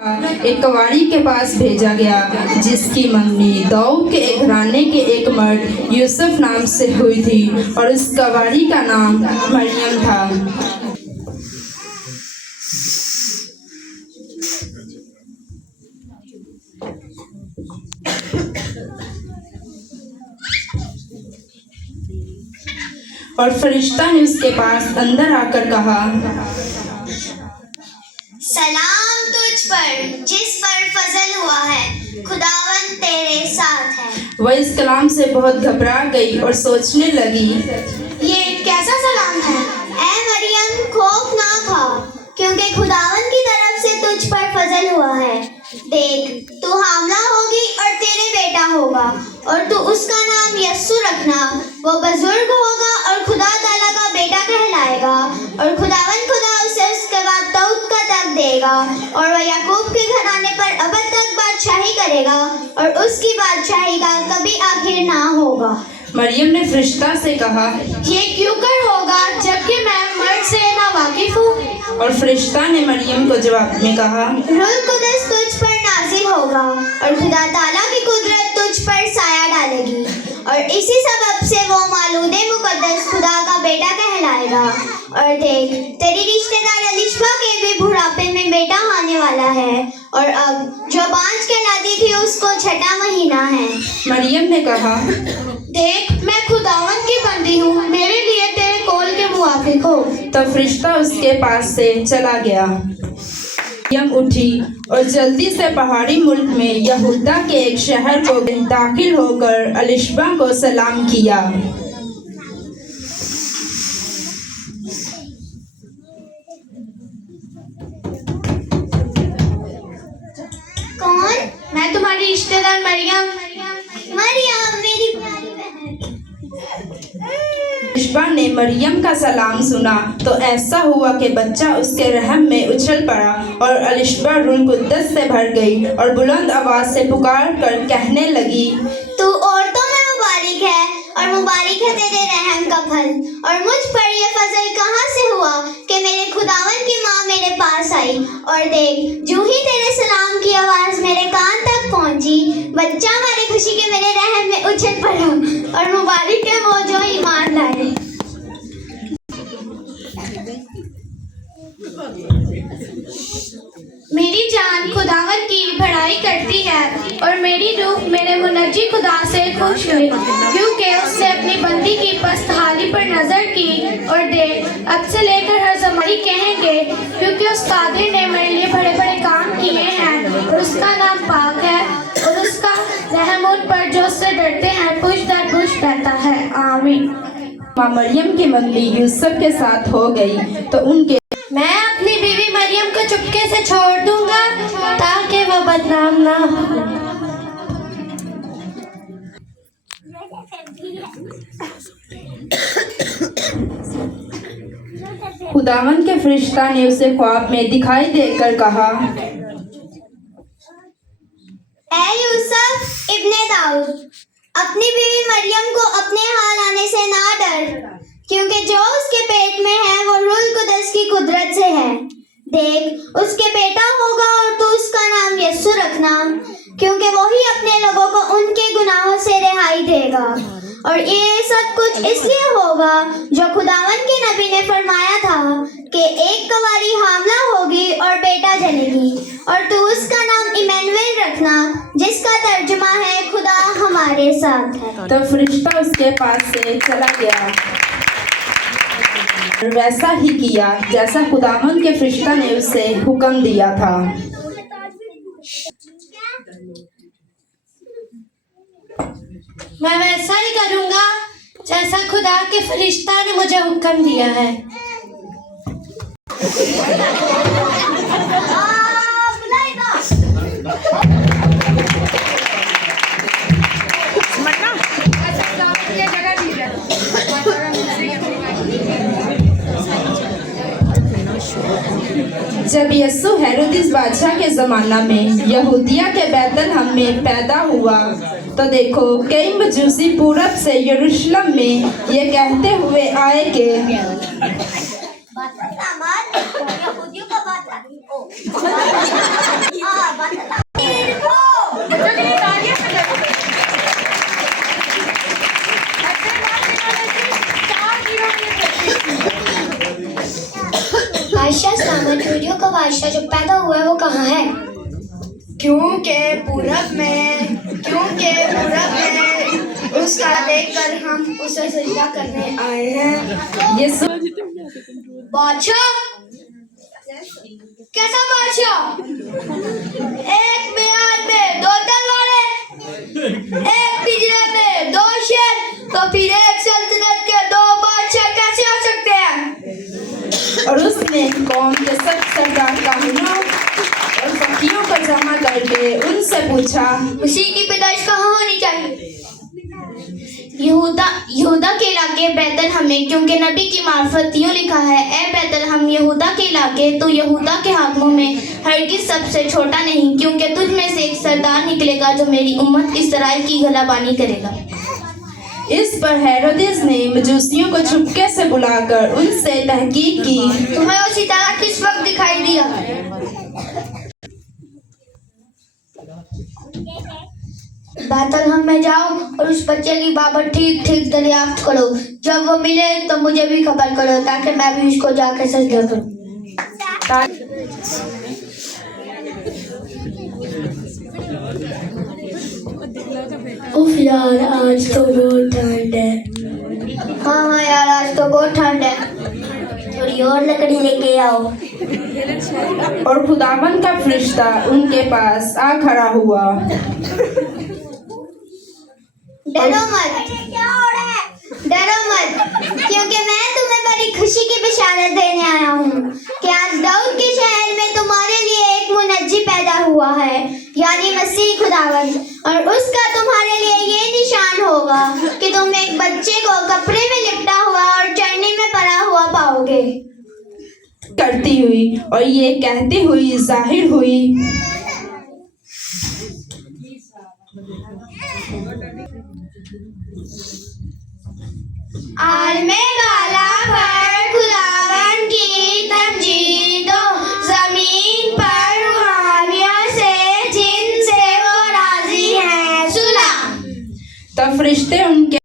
एक कवारी के पास भेजा गया जिसकी मंगनी दाऊद के एक घराने के एक मर्द यूसुफ नाम से हुई थी और उस कवारी का नाम मरियम था। और फरिश्ता ने उसके पास अंदर आकर कहा, सलाम तुझ पर जिस पर फजल हुआ है, खुदावन तेरे साथ है। वह इस कलाम से बहुत घबरा गई और सोचने लगी, ये कैसा सलाम है? ऐ मरियम, खौफ ना खा, क्योंकि खुदावन की तरफ से तुझ पर फजल हुआ है। देख, तू हामला होगी और तेरे बेटा होगा और तू उसका नाम यस्सु रखना। वो बुजुर्ग होगा और खुदा ताला का बेटा कहलाएगा और खुदावन खुदा उसे उसके बाद दाऊद का तख्त देगा और वह याकूब के घराने पर अबद तक बादशाही करेगा और उसकी बादशाही का कभी आखिर ना होगा। मरियम ने फरिश्ता से कहा, ये क्यों कर होगा जबकि मैं मर्द से ना वाकिफ हूँ? और फरिश्ता ने मरियम को जवाब में कहा, रूह कुदस तुझ पर नाज़िल होगा और खुदा ताला की कुदरत तुझ पर साया डालेगी और इसी सबब से वो मालूदे मुकद्दस खुदा का बेटा कहलाएगा। और देख, तेरी रिश्तेदार अलिशबा के भी बुढ़ापे में बेटा आने वाला है और अब जो बांझ कहलाती थी उसको छठा महीना है। मरियम ने कहा, देख, मैं खुदावन की बंदी हूँ, मेरे लिए तेरे कौल के मुवाफिक हो। तब फरिश्ता उसके पास से चला गया। मरियम उठी और जल्दी से पहाड़ी मुल्क में यहूदा के एक शहर को दाखिल होकर अलिशबा को सलाम किया। कौन? मैं तुम्हारी रिश्तेदार मरियम। मरियम मेरी प्यारी बहन। अलिशबा ने मरियम का सलाम सुना तो ऐसा हुआ कि बच्चा उसके रहम में उछल पड़ा और अलिशबा रूह कुद्दस से भर गई और बुलंद आवाज से पुकार कर कहने लगी, तू औरतों में मुबारक है और मुबारक है तेरे रहम का फल। और मुझ पर ये फजल कहाँ से हुआ कि मेरे खुदावन की माँ मेरे पास आई। और देख, जो ही तेरे सलाम की आवाज मेरे कान तक पहुँची, बच्चा हमारी खुशी के मेरे रहम में उछल पड़ा और मुबारक है वो जो ईमान लाए। मेरी जान खुदावन की बड़ाई करती है और मेरी रूह मेरे मुनज्जी खुदा से खुश हुई, क्योंकि उसने अपनी बंदी की पस्तहाली पर नजर की। और देख, अब से लेकर हर ज़माने कहेंगे, क्योंकि उस कादिर ने मेरे लिए बड़े बड़े काम किए हैं और उसका नाम पाक है और उसका रहम उन पर जो उससे डरते हैं पुश दर पुश रहता है। आमीन। माँ मरियम की मंगनी यूसुफ के साथ हो गई तो उनके मैं अपनी बीवी मरियम को चुपके से छोड़ दूंगा ताकि वो बदनाम ना हो। खुदावन के फरिश्ता ने उसे ख्वाब में दिखाई देकर कहा, ऐ यूसुफ इब्ने दाऊद, अपनी बीवी मरियम को अपने हाल आने से ना डर, क्योंकि जो उसके पेट में है वो रूह कुदस की कुदरत से है। देख, उसके बेटा होगा और तू उसका नाम यस्सु रखना, क्योंकि वही अपने लोगों को उनके गुनाहों से रिहाई देगा। और ये सब कुछ इसलिए होगा जो खुदावन के नबी ने फरमाया था कि एक कवारी हामला होगी और बेटा जनेगी और तू उसका नाम इमैनुएल रखना, जिसका तर्जुमा है खुदा हमारे साथ है। तो फरिश्ता उसके पास से चला गया और वैसा ही किया जैसा खुदावन के फरिश्ता ने उसे हुक्म दिया था। मैं वैसा ही करूंगा जैसा खुदा के फरिश्ता ने मुझे हुक्म दिया है। जब यस्सु हेरोदिस बादशाह के ज़माना में यहूदिया के बैतलहम में पैदा हुआ तो देखो, कई मजूसी पूरब से यरूशलेम में ये कहते हुए आए कि यहूदियों का बात बादशाह जो पैदा हुआ है वो कहाँ है? क्योंकि पूरब में उसका देखकर हम उसे सजदा करने आए हैं। ये बादशाह? कैसा बादशाह? एक म्यान में 2 तलवारें, एक पिंजरे में 2 शेर, तो फिर एक सल्तनत के 2 बादशाह कैसे हो सकते हैं? और उसने कौम के सब सरदार काहिनों और फकीरों को जमा करके उनसे पूछा, मसीह की पैदाइश कहाँ होनी चाहिए? यहूदा के इलाके बैतलहम में, क्योंकि नबी की मार्फत यूं लिखा है, ए बैतलहम यहूदा के इलाके, तो यहूदा के हाकिमों में हरगिज़ सबसे छोटा नहीं, क्योंकि तुझ में से एक सरदार निकलेगा जो मेरी उम्मत इस्राएल की गलाबानी करेगा। इस पर हेरोदेस ने मजूसियों को चुपके से बुलाकर उनसे तहकीक की, तुम्हें वो सितारा किस वक्त दिखाई दिया? बैतलहम में जाओ और उस बच्चे की बाबत ठीक ठीक दरियाफ्त करो। जब वो मिले तो मुझे भी खबर करो, ताकि मैं भी उसको जाकर सजदा करूं। उफ यार, आज तो बहुत ठंड है। हाँ यार, आज तो बहुत ठंड है। थोड़ी और लकड़ी लेके आओ। और खुदावन का फरिश्ता उनके पास आ खड़ा हुआ। डरो मत, क्योंकि मैं तुम्हें बड़ी खुशी की बिशारत देने आया हूँ कि आज दाऊद के शहर में तुम्हारे लिए एक मुनज्जी पैदा हुआ है, यानी मसीह खुदावंद, और उसका तुम्हारे लिए ये निशान होगा कि तुम एक बच्चे को कपड़े में लिपटा हुआ और चढ़ने में पड़ा हुआ पाओगे। करती हुई और ये कहती हुई जाहिर हुई, आलमे वाला पर खुदावन की तमजीद हो, जमीन पर रूहानिया से जिनसे वो राजी हैं सुला। तब फरिश्ते उनके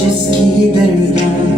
जिसकी दरगाह